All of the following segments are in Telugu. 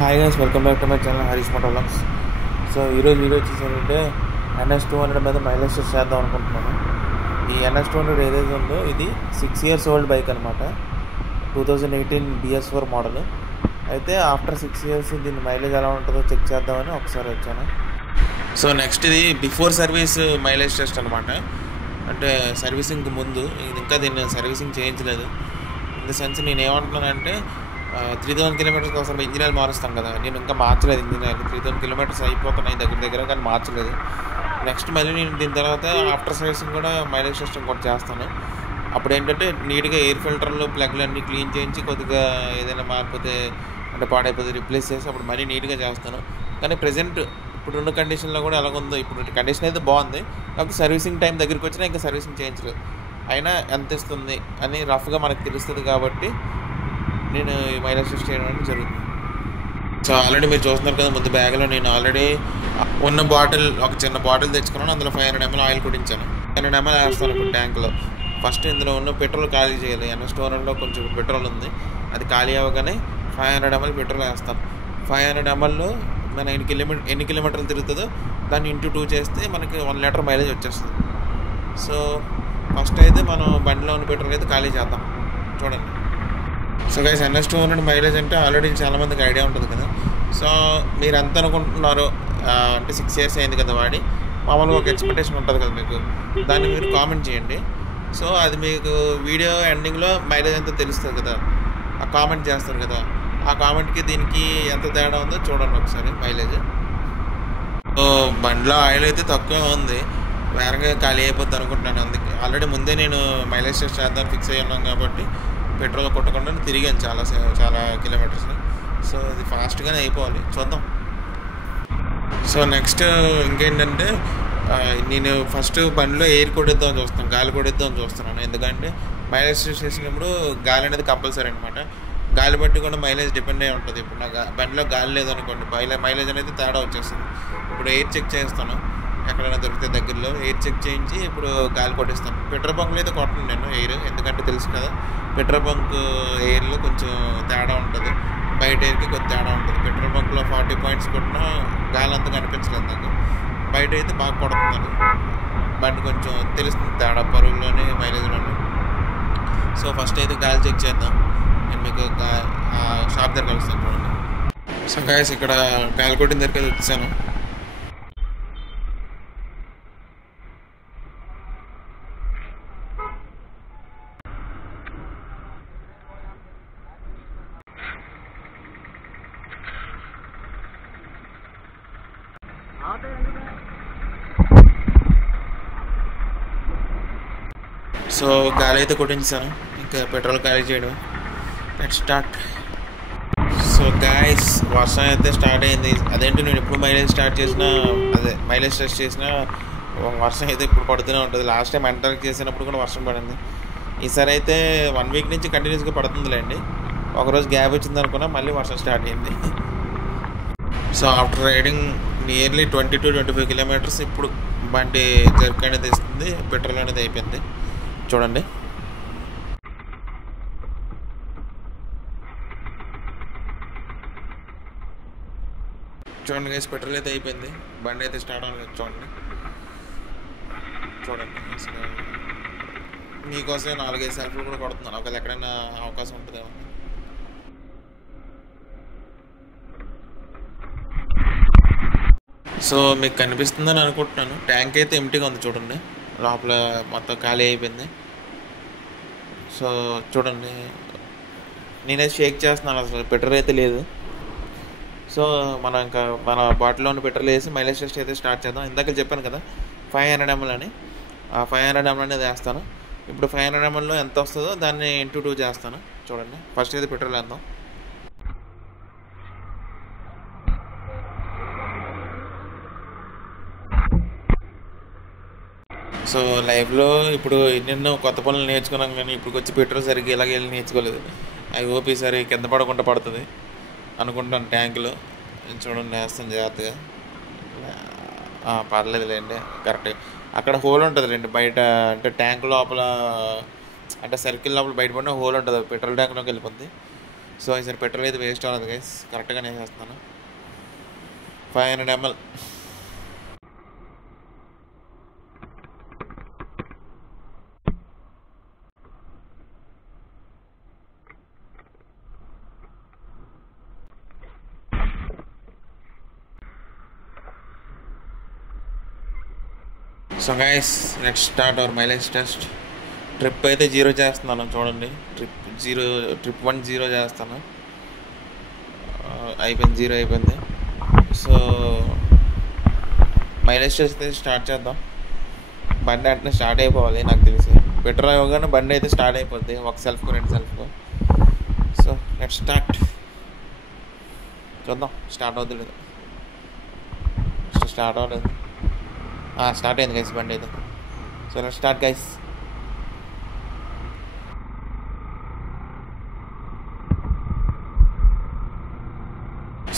Hi guys, welcome back to my channel Harish moto vlogs. So ఈరోజు వీడియో వచ్చేసంటే NS200 మీద మైలేజ్ టెస్ట్ చేద్దాం అనుకుంటున్నాను. ఈ NS200 ఏదైతే ఉందో ఇది 6 years ఓల్డ్ బైక్ అనమాట. 2018 BS4 మోడల్. అయితే ఆఫ్టర్ 6 years దీని మైలేజ్ ఎలా ఉంటుందో చెక్ చేద్దామని ఒకసారి వచ్చాను. సో నెక్స్ట్ ఇది బిఫోర్ సర్వీస్ మైలేజ్ టెస్ట్ అనమాట. అంటే సర్వీసింగ్కి ముందు, ఇది ఇంకా దీన్ని సర్వీసింగ్ చేయించలేదు. ఇన్ ద సెన్స్ నేను ఏమంటున్నానంటే 3000 kilometers ఒకసారి ఇంజిన్ ఆయిల్ మారుస్తాం కదా, నేను ఇంకా మార్చలేదు. ఇంజిన్ ఆయిల్ 3000 kilometers అయిపోతున్నాయి దగ్గర, కానీ మార్చలేదు. నెక్స్ట్ మళ్ళీ నేను దీని తర్వాత ఆఫ్టర్ సర్వీసింగ్ కూడా మైలేజ్ టెస్ట్ ఇంకోటి చేస్తాను. అప్పుడు ఏంటంటే నీట్గా ఎయిర్ ఫిల్టర్లు ప్లగ్లు అన్నీ క్లీన్ చేయించి కొద్దిగా ఏదైనా మారిపోతే అంటే పాడైపోతే రిప్లేస్ చేసి అప్పుడు మళ్ళీ నీట్గా చేస్తాను. కానీ ప్రజెంట్ ఇప్పుడున్న కండిషన్లో కూడా ఎలాగుందో, ఇప్పుడు కండిషన్ అయితే బాగుంది. కాబట్టి సర్వీసింగ్ టైం దగ్గరికి వచ్చినా ఇంకా సర్వీసింగ్ చేయించలేదు. అయినా ఎంత ఇస్తుంది అని రఫ్గా మనకు తెలుస్తుంది కాబట్టి నేను మైలేజ్ టెస్ట్ చేయడం జరుగుతుంది. సో ఆల్రెడీ మీరు చూస్తున్నారు కదా, ముందు బ్యాగ్లో నేను ఆల్రెడీ ఉన్న బాటిల్, ఒక చిన్న బాటిల్ తెచ్చుకున్నాను. అందులో 500 ml ఆయిల్ కుట్టించాను. 500 ml వేస్తాను ఇప్పుడు ట్యాంక్లో. ఫస్ట్ ఇందులో ఉన్న పెట్రోల్ ఖాళీ చేయాలి. NS200లో కొంచెం పెట్రోల్ ఉంది, అది ఖాళీ అవ్వగానే 500 ml పెట్రోల్ వేస్తాను. 500 mlలో మన ఎన్ని కిలోమీటర్లు తిరుగుతుందో దాన్ని ఇంటూ 2 చేస్తే మనకి 1 లీటర్ మైలేజ్ వచ్చేస్తుంది. సో ఫస్ట్ అయితే మనం బండిలో ఉన్న పెట్రోల్ అయితే ఖాళీ చేద్దాం, చూడండి. సో గైస్, NS200 మైలేజ్ అంటే ఆల్రెడీ చాలామందికి ఐడియా ఉంటుంది కదా. సో మీరు ఎంత అనుకుంటున్నారో, అంటే 6 years అయింది కదా వాడి, మామూలుగా ఒక ఎక్స్పెక్టేషన్ ఉంటుంది కదా మీకు, దాన్ని మీరు కామెంట్ చేయండి. సో అది మీకు వీడియో ఎండింగ్లో మైలేజ్ ఎంత తెలుస్తుంది కదా, ఆ కామెంట్ చేస్తారు కదా, ఆ కామెంట్కి దీనికి ఎంత తేడా ఉందో చూడండి ఒకసారి మైలేజ్. సో బండిలో ఆయిల్ అయితే తక్కువే ఉంది, వేరంగా ఖాళీ అయిపోద్ది అనుకుంటున్నాను. అందుకే ఆల్రెడీ ముందే నేను మైలేజ్ టెస్ట్ చేద్దామని ఫిక్స్ అయ్యి ఉన్నాం కాబట్టి పెట్రోల్ కొట్టకుండా తిరిగాను చాలా కిలోమీటర్స్. సో ఇది ఫాస్ట్గానే అయిపోవాలి, చూద్దాం. సో నెక్స్ట్ ఇంకేంటంటే నేను ఫస్ట్ బండిలో ఎయిర్ కొట్టేద్దామని చూస్తాను, గాలి కొట్టేద్దామని చూస్తున్నాను. ఎందుకంటే మైలేజ్ టెస్ట్ చేసినప్పుడు గాలి అనేది కంపల్సరీ అనమాట. గాలి బట్టి కూడా మైలేజ్ డిపెండ్ అయి ఉంటుంది. ఇప్పుడు నా బండిలో గాలి లేదనుకోండి, మైలేజ్ అనేది తేడా వచ్చేస్తుంది. ఇప్పుడు ఎయిర్ చెక్ చేస్తాను, ఎక్కడైనా దొరికితే దగ్గరలో ఎయిర్ చెక్ చేయించి ఇప్పుడు గాలి కొట్టిస్తాను. పెట్రోల్ బంక్లో అయితే కొట్టను నేను ఎయిర్, ఎందుకంటే తెలుసు కదా పెట్రోల్ బంక్ ఎయిర్లో కొంచెం తేడా ఉంటుంది, బయట ఎయిర్కి కొంచెం తేడా ఉంటుంది. పెట్రోల్ బంక్లో 40 points కొట్టినా గాలి అంతా కనిపించలేదు నాకు, బయట అయితే బాగా కొడుతున్నారు. బండి కొంచెం తెలుస్తుంది తేడా పరుగులోనే మైలేజ్లోనే. సో ఫస్ట్ అయితే గాలి చెక్ చేద్దాం, నేను మీకు షాప్ దగ్గర కలుస్తాను చూడండి. సో గాయస్, ఇక్కడ గాలి కొట్టిన దగ్గరికి వచ్చాను. సో గాలి అయితే కొట్టించాను, ఇంకా పెట్రోల్ ఖాళీ చేయడం. Let's start. సో గాయస్, వర్షం అయితే స్టార్ట్ అయింది. అదేంటి నేను ఎప్పుడు మైలేజ్ టెస్ట్ చేసినా వర్షం అయితే ఇప్పుడు పడుతూనే ఉంటుంది. లాస్ట్ టైం ఎంటర్ చేసినప్పుడు కూడా వర్షం పడింది. ఈసారి అయితే 1 week నుంచి కంటిన్యూస్గా పడుతుందిలేండి. ఒకరోజు గ్యాప్ వచ్చింది అనుకున్నా, మళ్ళీ వర్షం స్టార్ట్ అయింది. So after riding nearly 20 to 25 kilometers ఇప్పుడు బండి జర్క్ అనేది ఇస్తుంది, పెట్రోల్ అనేది అయిపోయింది. చూడండి. గైస్, పెట్రోల్ అయితే అయిపోయింది, బండి అయితే స్టార్ట్ అవ్వలేదు. చూడండి అసలు మీకోసం 4-5 సెల్ఫ్లు కూడా కొడుతున్నాను, ఒకవేళ ఎక్కడైనా అవకాశం ఉంటుందేమో. సో మీకు కనిపిస్తుందని అనుకుంటున్నాను, ట్యాంక్ అయితే ఎంటీగా ఉంది చూడండి, లోపల మొత్తం ఖాళీ అయిపోయింది. సో చూడండి, నేనైతే షేక్ చేస్తున్నాను, అసలు పెట్రోల్ అయితే లేదు. సో మన బాటిల్లో ఉన్న పెట్రోల్ వేసి మైలేజ్ టెస్ట్ అయితే స్టార్ట్ చేద్దాం. ఇందాక చెప్పాను కదా 500 ml అని, ఆ 500 ml అనేది వేస్తాను. ఇప్పుడు 500 mlలో ఎంత వస్తుందో దాన్ని ఇంటూ 2 చేస్తాను. చూడండి, ఫస్ట్ అయితే పెట్రోల్ వేద్దాం. సో లైఫ్లో ఇప్పుడు ఎన్నెన్నో కొత్త పనులు నేర్చుకున్నాం, కానీ ఇప్పుడు వచ్చి పెట్రోల్ సరిగ్గా ఇలాగే వెళ్ళి నేర్చుకోలేదు. అవి ఓపీ సరి కింద పడకుండా పడుతుంది అనుకుంటాను ట్యాంకులో. చూడండి, వేస్తాను జాగ్రత్తగా. పర్లేదులేండి, కరెక్ట్. అక్కడ హోల్ ఉంటుంది రండి బయట, అంటే ట్యాంక్ లోపల, అంటే సర్కిల్ లోపల బయటపడిన హోల్ ఉంటుంది, పెట్రోల్ ట్యాంక్లోకి వెళ్ళిపోద్ది. సో ఈసారి పెట్రోల్ అయితే వేస్ట్ అవ్వదు గైస్, కరెక్ట్గా నేను చేస్తున్నాను. 500 ml. So guys next start our mileage test. Trip అయితే 0 చేస్తున్నాను చూడండి. ట్రిప్ 1 0 చేస్తాను. అయిపోయింది, 0 అయిపోయింది. సో మైలేజ్ టెస్ట్ అయితే స్టార్ట్ చేద్దాం. బండి అంటే స్టార్ట్ అయిపోవాలి నాకు తెలిసి. పెట్రోల్ ఇవ్వగానే బండి అయితే స్టార్ట్ అయిపోద్ది, ఒక సెల్ఫ్కు 2 సెల్ఫ్కు. So let's start. చూద్దాం స్టార్ట్ అవుతుంది లేదు. స్టార్ట్ అవ్వలేదు. స్టార్ట్ అయింది గైస్ బండి అయితే. So let's start guys.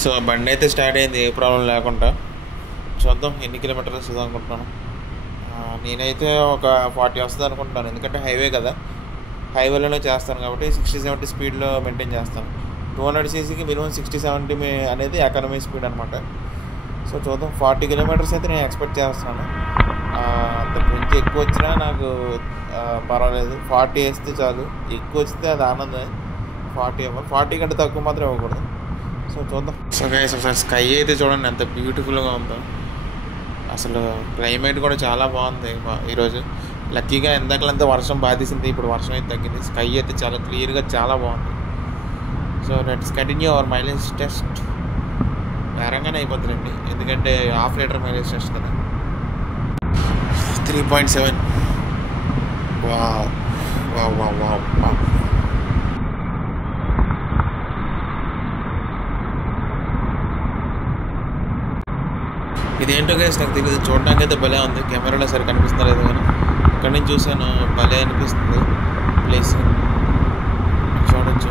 So బండి అయితే స్టార్ట్ అయింది, ఏ ప్రాబ్లం లేకుండా. చూద్దాం ఎన్ని కిలోమీటర్స్ వస్తుంది అనుకుంటున్నాను. నేనైతే ఒక 40 వస్తుంది అనుకుంటున్నాను, ఎందుకంటే హైవే కదా, హైవేలోనే చేస్తాను కాబట్టి 60-70 స్పీడ్లో మెయింటైన్ చేస్తాను. 200cc మినిమం 60-70 అనేది ఎకానమీ స్పీడ్ అనమాట. సో చూద్దాం. 40 కిలోమీటర్స్ అయితే నేను ఎక్స్పెక్ట్ చేస్తున్నాను. అంతకు మించి ఎక్కువ వచ్చినా నాకు పర్వాలేదు, 40 వేస్తే చాలు. ఎక్కువ వస్తే అది ఆనందమే. 40 ఇవ్వాలి, 40 కంటే తక్కువ మాత్రం ఇవ్వకూడదు. సో చూద్దాం. సో గైస్ ఒకసారి స్కై అయితే చూడండి ఎంత బ్యూటిఫుల్గా ఉందో. అసలు క్లైమేట్ కూడా చాలా బాగుంది ఈరోజు. లక్కీగా ఎందాకలంతా వర్షం బాధేసింది, ఇప్పుడు వర్షం అయితే తగ్గింది. స్కై అయితే చాలా క్లియర్గా చాలా బాగుంది. So let's continue our mileage test. వేరంగానే అయిపోతుందండి, ఎందుకంటే ½ లీటర్ మైలేజ్ టెస్ట్ కదా. 3.7. Wow wow wow wow wow. ఇదేంటో గైస్ నాకు తెలియదు, చూడడానికి అయితే భలే ఉంది. కెమెరాలో సరి కనిపిస్తలేదు కానీ ఇక్కడి నుంచి చూసాను, భలే అనిపిస్తుంది ప్లేస్. చూడొచ్చు.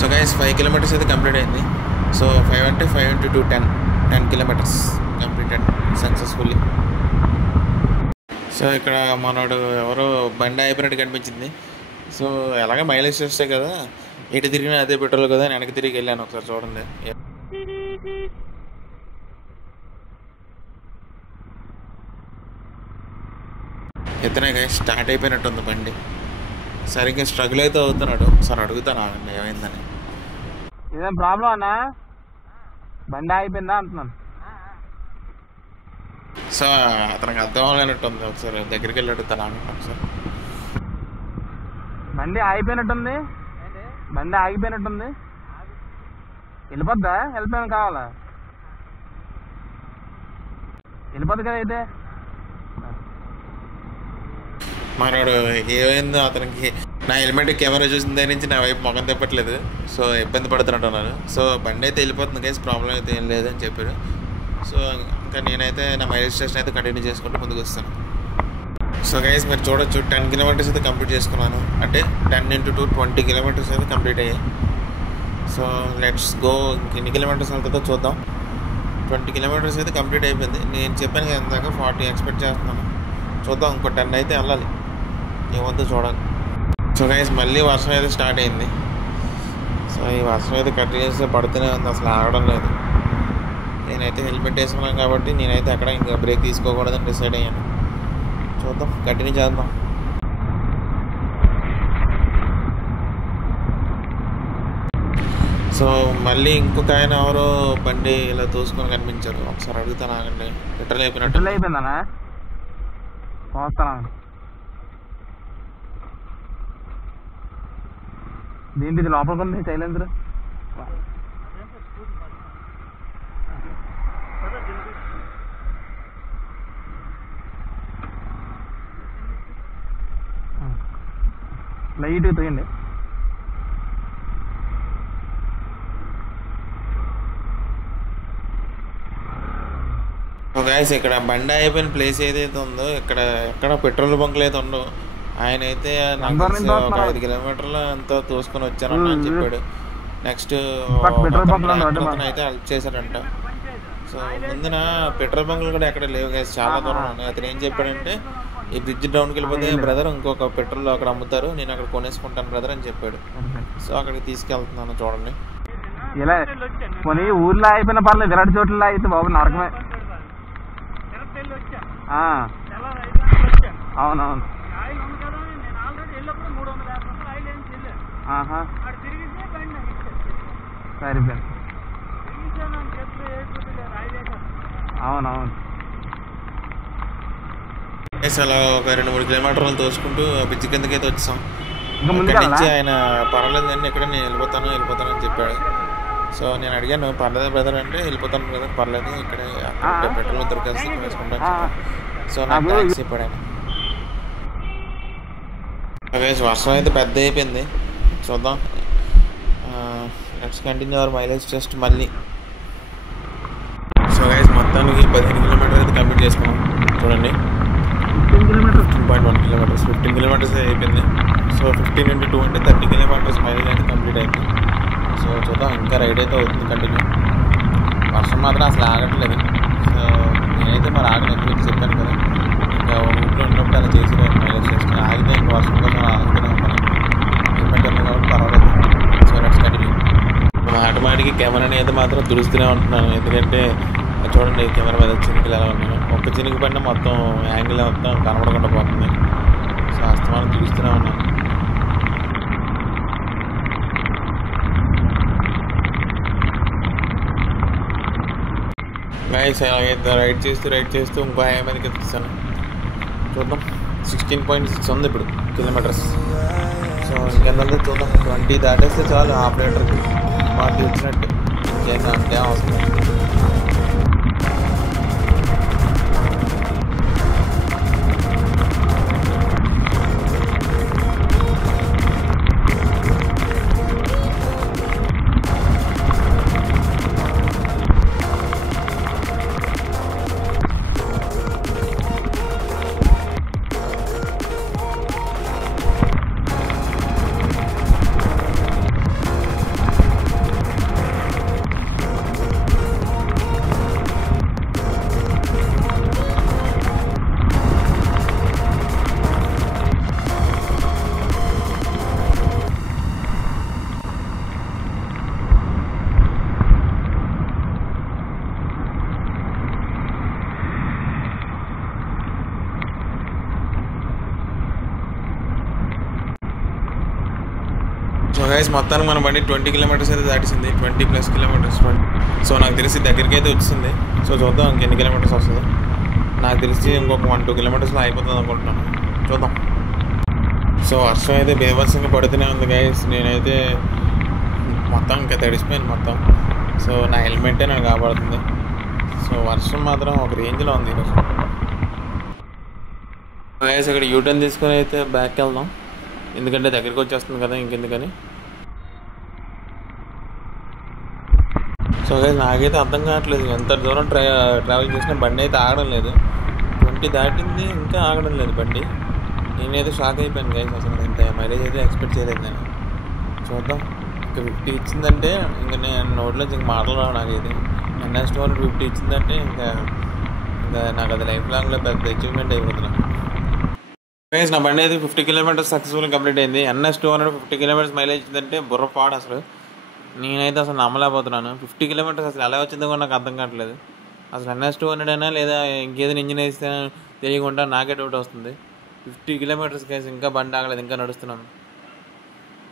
సో గైస్ 5 కిలోమీటర్స్ అయితే కంప్లీట్ అయింది. సో 5 అంటే 5 × 2 10 కిలోమీటర్స్ కంప్లీటెడ్ సక్సెస్ఫుల్లీ. సో ఇక్కడ మనోడు ఎవరో బండి అయిపోయినట్టు కనిపించింది. సో ఎలాగ మైలేజ్ చేస్తే కదా, ఎటు తిరిగినా అదే పెట్రోల్ కదా, నేను వెనక్కి తిరిగి వెళ్ళాను. ఒకసారి చూడండి. ఇతనే గైస్ స్టార్ట్ అయిపోయినట్టుంది బండి. సరిగ్గా స్ట్రగుల్ అయితే అవుతున్నాడు. ఒకసారి అడుగుతాను ఆగండి ఏమైందని. ఇదేం ప్రాబ్లం అన్నా, బండి అయిపోయిందా అంటున్నాను. సో అతనికి అర్థం అవ్వలేనట్టుంది, ఒకసారి దగ్గరికి వెళ్ళి అడుగుతాను ఆగండి ఒకసారి. బండి ఆగిపోయినట్టుంది, బండి ఆగిపోయినట్టుంది. వెళ్ళిపోద్దా? వెళ్ళిపోయాను కావాలా? వెళ్ళిపోద్ది కదా అయితే. మనోడు ఏమైందో అతనికి నా హెల్మెట్ కెమెరా చూసిన దగ్గర నుంచి నా వైపు మొఖం తిప్పట్లేదు. సో ఇబ్బంది పడుతున్నట్టున్నారు. సో బండి అయితే వెళ్ళిపోతుంది గైస్, ప్రాబ్లం అయితే ఏం లేదని చెప్పారు. సో ఇంకా నేనైతే నా మైలేజ్ టెస్ట్ అయితే కంటిన్యూ చేసుకుంటూ ముందుకు వస్తాను. సో గైస్ మీరు చూడొచ్చు 10 కిలోమీటర్స్ అయితే కంప్లీట్ చేసుకున్నాను. అంటే 10 × 2 20 కిలోమీటర్స్ అయితే కంప్లీట్ అయ్యాయి. So let's go. ఎన్ని కిలోమీటర్స్ వెళ్తుందో చూద్దాం. 20 కిలోమీటర్స్ అయితే కంప్లీట్ అయిపోయింది. నేను చెప్పాను కదా ఇందాక 40 ఎక్స్పెక్ట్ చేస్తున్నాను. చూద్దాం, ఇంకో 10 అయితే వెళ్ళాలి, ఏమవుతుందో చూడాలి. సో గైస్ మళ్ళీ వర్షం అయితే స్టార్ట్ అయింది. సో ఈ వర్షం అయితే కంటిన్యూస్గా పడుతూనే ఉంది, అసలు ఆగడం లేదు. నేనైతే హెల్మెట్ వేసుకున్నాను కాబట్టి నేనైతే అక్కడ ఇంకా బ్రేక్ తీసుకోకూడదని డిసైడ్ అయ్యాను. చూద్దాం, కంటిన్యూ చేద్దాం. సో మళ్ళీ ఇంకొక ఆయన ఎవరో బండి ఇలా తోసుకొని కనిపించారు. ఒకసారి అడుగుతాను ఆగండి. పెట్రోల్ అయిపోయిందనా? వస్తాను. దీంట్లో ఇది లోపలికి ఉంది సైలెన్సర్. లైట్గా తోయండి. గైస్ ఇక్కడ బండి అయిపోయిన ప్లేస్ ఏదైతే ఉందో ఎక్కడ పెట్రోల్ బంకులు అయితే ఉండవు. ఆయన అయితే నాకు ఒక 5 కిలోమీటర్లు ఎంతో తోసుకొని వచ్చాను అని చెప్పాడు. నెక్స్ట్ అయితే హెల్ప్ చేశాడంట. సో ముందున పెట్రోల్ బంకులు కూడా ఎక్కడ లేవు గైస్, చాలా దూరం ఉన్నాయి. అతను ఏం చెప్పాడంటే ఈ బ్రిడ్జ్ డౌన్కి వెళ్ళిపోతే బ్రదర్ ఇంకొక పెట్రోల్ అక్కడ అమ్ముతారు, నేను అక్కడ కొనేసుకుంటాను బ్రదర్ అని చెప్పాడు. సో అక్కడికి తీసుకెళ్తున్నాను చూడండి. ఇలా కొన్ని ఊర్లో అయిపోయినా పర్లేదు, ఇలాంటి చోట్ల అయితే బాబు నరకమే. అవునవును. సరిపోయింది. అవునవును. అలా ఒక 2-3 కిలోమీటర్లు తోసుకుంటూ బ్రిడ్జ్ కిందకి అయితే వచ్చాం. ఇంకా అక్కడి ముందుకు నుంచి ఆయన పర్వాలేదు అండి ఇక్కడ నేను వెళ్ళిపోతాను అని చెప్పాడు. సో నేను అడిగాను పర్లేదు బ్రదర్ అంటే, వెళ్ళిపోతాను బ్రదర్ పర్లేదు ఇక్కడే అక్కడ పెట్రోల్ దొరికేసి వేసుకుంటాను. సో నాకు థ్యాంక్స్ చెప్పాడు ఆయన. వర్షం అయితే పెద్ద అయిపోయింది, చూద్దాం. Let's continue our mileage test మళ్ళీ. సో గైస్ మొత్తానికి 15 కిలోమీటర్స్ అయితే కంప్లీట్ చేసుకున్నాం చూడండి. 15.1 కిలోమీటర్స్ 15 కిలోమీటర్స్ అయిపోయింది. సో 15 into 2 అంటే 30 కిలోమీటర్స్ మైలేజ్ అయితే కంప్లీట్ అయింది. సో చూద్దాం, ఇంకా రైడ్ అయితే అవుతుంది కంటిన్యూ. వర్షం మాత్రం అసలు ఆగట్లేదు. సో నేనైతే మరి ఆగను, ఎందుకంటే చెప్పాను కదా ఇంకా ఊళ్ళో ఉన్నప్పుడు అలా చేసి మైలేజ్ టెస్ట్ ఆగితే ఇంకా వర్షం కోసం ఆగుతూనే ఉంటాను. హెల్మెట్ ఉంది కాబట్టి పర్వాలేదు. So next continue. ఆటోమేటిక్గా కెమెరాని అయితే మాత్రం దురుస్తూనే ఉంటున్నాను, ఎందుకంటే చూడండి కెమెరా మీద చినుకులు ఎలా ఉన్నాను. ఒక్క చినుకు పడినా మొత్తం యాంగిల్ మొత్తం కనబడకుండా పోతుంది. సో అస్తమానం చూస్తూనే ఉన్నాను. గైస్ అలాగైతే రైడ్ చేస్తూ ఇంకో హై మీదకి ఎత్తిస్తాను. చూద్దాం 16.6 ఉంది ఇప్పుడు కిలోమీటర్స్. సో ఇంకెంత చూద్దాం, 20 దాటేస్తే చాలు హాఫ్ లీటర్కి 40 వచ్చినట్టు. అంతే అవసరం. సో గైస్ మొత్తానికి మన బండి 20 కిలోమీటర్స్ అయితే దాటిసింది, 20+ కిలోమీటర్స్. సో నాకు తెలిసి దగ్గరికి అయితే వచ్చింది. సో చూద్దాం ఇంకెన్ని కిలోమీటర్స్ వస్తుందో. నాకు తెలిసి ఇంకొక 1-2 కిలోమీటర్స్లో అయిపోతుంది అనుకుంటున్నాను, చూద్దాం. సో వర్షం అయితే బేవర్సంగా పడుతూనే ఉంది గైస్. నేనైతే మొత్తం ఇంకా తడిసిపోయాను మొత్తం. సో నా హెల్మెటే నాకు కాపాడుతుంది. సో వర్షం మాత్రం ఒక రేంజ్లో ఉంది ఈరోజు. గైస్ ఇక్కడ యూటర్న్ తీసుకొని అయితే బ్యాక్ వెళ్దాం, ఎందుకంటే దగ్గరికి వచ్చేస్తుంది కదా ఇంకెందుకని. సో గైస్ నాకైతే అర్థం కావట్లేదు, ఎంత దూరం ట్రావెల్ చేసినా బండి అయితే ఆగడం లేదు. 20 దాటింది ఇంకా ఆగడం లేదు బండి. నేనైతే షాక్ అయిపోయాను గైస్, అసలు ఇంత మైలేజ్ అయితే ఎక్స్పెక్ట్ చేయలేదు నేను. చూద్దాం, ఇంకా 50 ఇచ్చిందంటే ఇంకా నేను నోట్లోంచి ఇంక మాటలు రావు నాకైతే. NS 250 ఇచ్చిందంటే ఇంకా నాకు అది లైఫ్ లాంగ్లో పెద్ద అచీవ్మెంట్ అయిపోతున్నాను. గైస్ నా బండి అయితే 50 కిలోమీటర్స్ సక్సెస్ఫుల్గా కంప్లీట్ అయింది. NS 250 కిలోమీటర్స్ మైలేజ్ ఇచ్చిందంటే బుర్రపాడు అసలు. నేనైతే అసలు నమ్మలేకపోతున్నాను. 50 కిలోమీటర్స్ అసలు ఎలా వచ్చిందో కూడా నాకు అర్థం కావట్లేదు. అసలు NS 200 అయినా లేదా ఇంకేదైనా ఇంజిన్ వేస్తే తెలియకుండా నాకే డౌట్ వస్తుంది. 50 కిలోమీటర్స్ గైస్, ఇంకా బండి ఆగలేదు, ఇంకా నడుస్తున్నాను.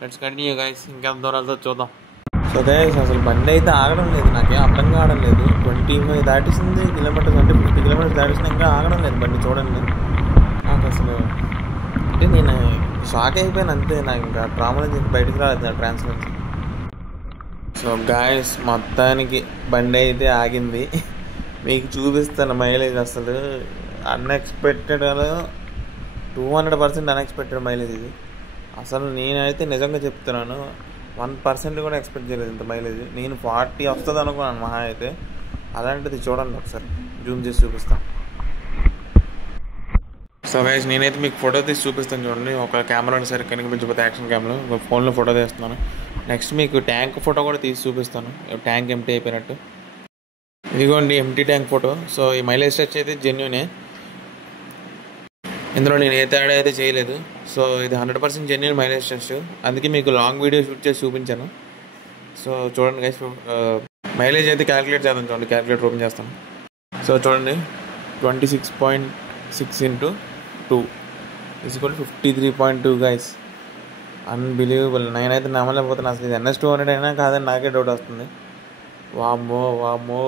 లెట్స్ కంటిన్యూ గైస్, ఇంకా దూరాలతో చూద్దాం. సో గైస్ అసలు బండి అయితే ఆగడం లేదు, నాకేం అర్థం కావడం లేదు. 25 దాటిసింది కిలోమీటర్స్, అంటే 50 కిలోమీటర్స్ దాటిసినా ఇంకా ఆగడం లేదు బండి. చూడండి నాకు అసలు అంటే నేను షాక్ అయిపోయాను అంతే. నాకు ఇంకా ట్రామా నుంచి బయటకు రాలేదు నా ట్రాన్స్ నుంచి. సో గాయస్ మొత్తానికి బండి అయితే ఆగింది. మీకు చూపిస్తాను మైలేజ్. అసలు అన్ఎక్స్పెక్టెడ్ 200% అన్ఎక్స్పెక్టెడ్ మైలేజ్ ఇది. అసలు నేనైతే నిజంగా చెప్తున్నాను 1% కూడా ఎక్స్పెక్ట్ చేయలేదు ఇంత మైలేజ్. నేను 40 వస్తుంది అనుకున్నాను మహా అయితే. అలాంటిది చూడండి ఒకసారి జూమ్ చేసి చూపిస్తాను. సో గైస్ నేనైతే మీకు ఫోటో తీసి చూపిస్తాను చూడండి. ఒక కెమెరా సరే కనిపించకపోతే యాక్షన్ కెమెరా ఫోన్లో ఫోటో తీస్తున్నాను. నెక్స్ట్ మీకు ట్యాంక్ ఫోటో కూడా తీసి చూపిస్తాను, ట్యాంక్ ఎంటీ అయిపోయినట్టు. ఇదిగోండి ఎంటీ ట్యాంక్ ఫోటో. సో ఈ మైలేజ్ టచ్ అయితే జెన్యూనే. ఇందులో నేను ఏ తేడా అయితే చేయలేదు. సో ఇది 100% జెన్యూన్ మైలేజ్ టెస్ట్, అందుకే మీకు లాంగ్ వీడియో షూట్ చేసి చూపించాను. సో చూడండి గైస్, మైలేజ్ అయితే క్యాలిక్యులేట్ చేద్దాం. చూడండి, క్యాలిక్యులేటర్ ఓపెన్ చేస్తాను. సో చూడండి, 26.6 × 2 = 53.2 గైస్. అన్బిలీవబుల్. నేనైతే నమ్మలేకపోతున్నాను. అసలు ఇది NS200 అయినా కాదని నాకే డౌట్ వస్తుంది. వామ్మో.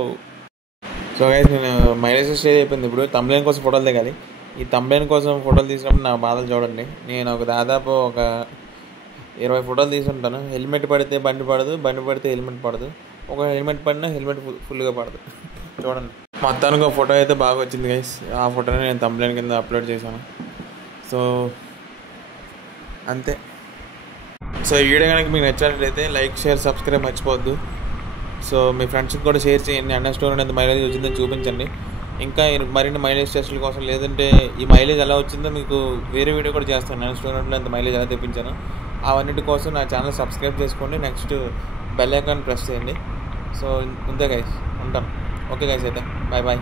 సో గైస్, నేను మైలేజ్ స్టే అయిపోయింది. ఇప్పుడు తమ్బ్లైన్ కోసం ఫోటోలు దిగాలి. ఈ తమ్బ్లైన్ కోసం ఫోటోలు తీసినప్పుడు నా బాధలు చూడండి. నేను దాదాపు ఒక 20 ఫోటోలు తీసుకుంటాను. హెల్మెట్ పడితే బండి పడదు, బండి పడితే హెల్మెట్ పడదు, ఒక హెల్మెట్ పడినా హెల్మెట్ ఫుల్గా పడదు. చూడండి, మొత్తానికి ఒక ఫోటో అయితే బాగా వచ్చింది గైస్. ఆ ఫోటోని నేను తమ్బ్లైన్ కింద అప్లోడ్ చేశాను. సో అంతే. సో ఈ వీడియో కనుక మీకు నచ్చినట్లయితే లైక్, షేర్, సబ్స్క్రైబ్ మర్చిపోవద్దు. సో మీ ఫ్రెండ్స్కి కూడా షేర్ చేయండి. NS200 ఎంత మైలేజ్ వచ్చిందని చూపించండి. ఇంకా మరిన్ని మైలేజ్ టెస్టుల కోసం, లేదంటే ఈ మైలేజ్ ఎలా వచ్చిందో మీకు వేరే వీడియో కూడా చేస్తాను. NS200 ఎంత మైలేజ్ ఎలా తెప్పించాను అవన్నిటి కోసం నా ఛానల్ సబ్స్క్రైబ్ చేసుకోండి. నెక్స్ట్ బెల్ ఐకాన్ ప్రెస్ చేయండి. సో అంతే గైస్, ఉంటాను. ఓకే గైస్, అయితే బాయ్.